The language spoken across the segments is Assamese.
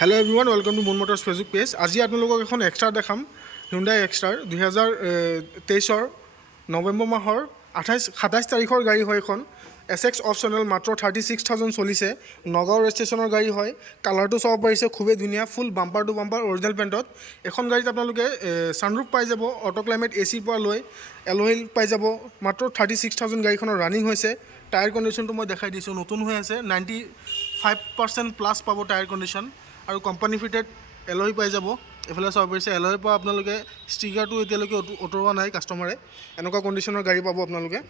Hello' everyone, welcome to moon Motors Facebook page. আজি আপোনালোকক এখন এক্সট্ৰা দেখাম, হিউণ্ডাই এক্সট্ৰাৰ 2023 নৱেম্বৰ মাহৰ 27 তাৰিখৰ গাড়ী হয়। এখন SX অপশ্যনেল, মাত্ৰ 36,000 চলিছে। নগাঁও ৰেজিষ্ট্ৰেশ্যনৰ গাড়ী হয়। কালাৰটো চাব পাৰিছে, খুবেই ধুনীয়া, ফুল বাম্পাৰ টু বাম্পাৰ অৰিজিনেল পেণ্টত। এখন গাড়ীত আপোনালোকে ছানৰুফ পাই যাব, অটো ক্লাইমেট এচিৰ পৰা লৈ এল'হিল পাই যাব। মাত্ৰ 36,000 গাড়ীখনৰ ৰানিং হৈছে। টায়াৰ কণ্ডিশ্যনটো মই দেখাই দিছোঁ, নতুন হৈ আছে। 95% প্লাছ পাব টায়াৰ কণ্ডিশ্যন, আৰু কোম্পানী ফিটেড এল'হি পাই যাব। এইফালে চাব পাৰিছে, এল'হিৰ পৰা আপোনালোকে ষ্টিকাৰটো এতিয়ালৈকে অতৰোৱা নাই কাষ্টমাৰে। এনেকুৱা কণ্ডিশ্যনৰ গাড়ী পাব আপোনালোকে।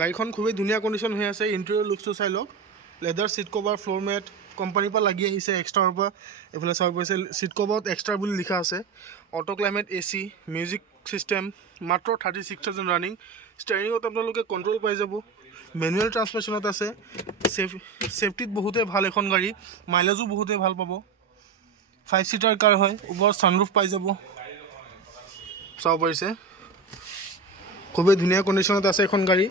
গাড়ীখন খুবেই ধুনীয়া কণ্ডিশ্যন হৈ আছে। ইণ্টেৰিয়ৰ লুকছটো চাই লওক, leather seat cover, floor mat কোম্পানীৰ পৰা লাগি আহিছে এক্সট্ৰাৰ পৰা। এইফালে চাব পাৰিছে, ছিট কভাৰত এক্সট্ৰা বুলি লিখা আছে। Auto climate AC, music system, মাত্ৰ 36,000 ৰানিং। ষ্টেৰিঙত আপোনালোকে কণ্ট্ৰল পাই যাব। মেনুৱেল ট্ৰান্সমিশ্যনত আছে। ছেফটিত বহুতেই ভাল এখন গাড়ী, মাইলেজো বহুতেই ভাল পাব। 5 ছিটাৰ কাৰ হয়, ওপৰত ছানৰুফ পাই যাব। চাব পাৰিছে, খুবেই ধুনীয়া কণ্ডিশ্যনত আছে এখন গাড়ী।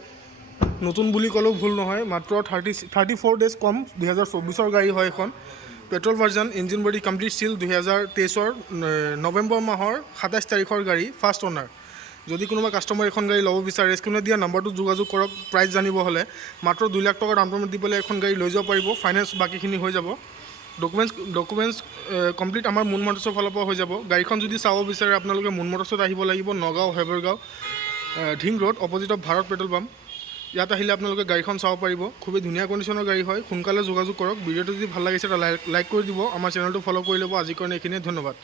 নতুন বুলি ক'লেও ভুল নহয়, মাত্ৰ 34 ডেজ কম। 2024 গাড়ী হয় এখন। Petrol version, engine body complete ছিল। 2023 নৱেম্বৰ মাহৰ 27 তাৰিখৰ গাড়ী, ফাৰ্ষ্ট অনাৰ। যদি কোনোবা কাষ্টমাৰ এখন গাড়ী ল'ব বিচাৰে, স্ক্ৰীণত দিয়া নাম্বাৰটোত যোগাযোগ কৰক। প্ৰাইচ জানিব হ'লে মাত্ৰ 2 লাখ টকা ডাউন পে'মেণ্ট দি পেলাই এখন গাড়ী লৈ যাব পাৰিব। ফাইনেন্স বাকীখিনি হৈ যাব। ডকুমেণ্টছ কমপ্লিট আমাৰ মুন মটৰ্ছৰ ফালৰ পৰা হৈ যাব। গাড়ীখন যদি চাব বিচাৰে আপোনালোকে মুন মটৰ্ছত আহিব লাগিব, Nagaon Haibargaon Dhing road, opposite of Bharat petrol pump. ইয়াত আহিলে আপোনালোকে গাড়ীখন চাব পাৰিব। খুবেই ধুনীয়া কণ্ডিশ্যনৰ গাড়ী হয়। সোনকালে যোগাযোগ কৰক। ভিডিঅ'টো যদি ভাল লাগিছে এটা লাইক কৰি দিব। আমাৰ চেনেলটো ফ'ল' কৰি ল'ব। আজিৰ কাৰণে এইখিনিয়ে, ধন্যবাদ।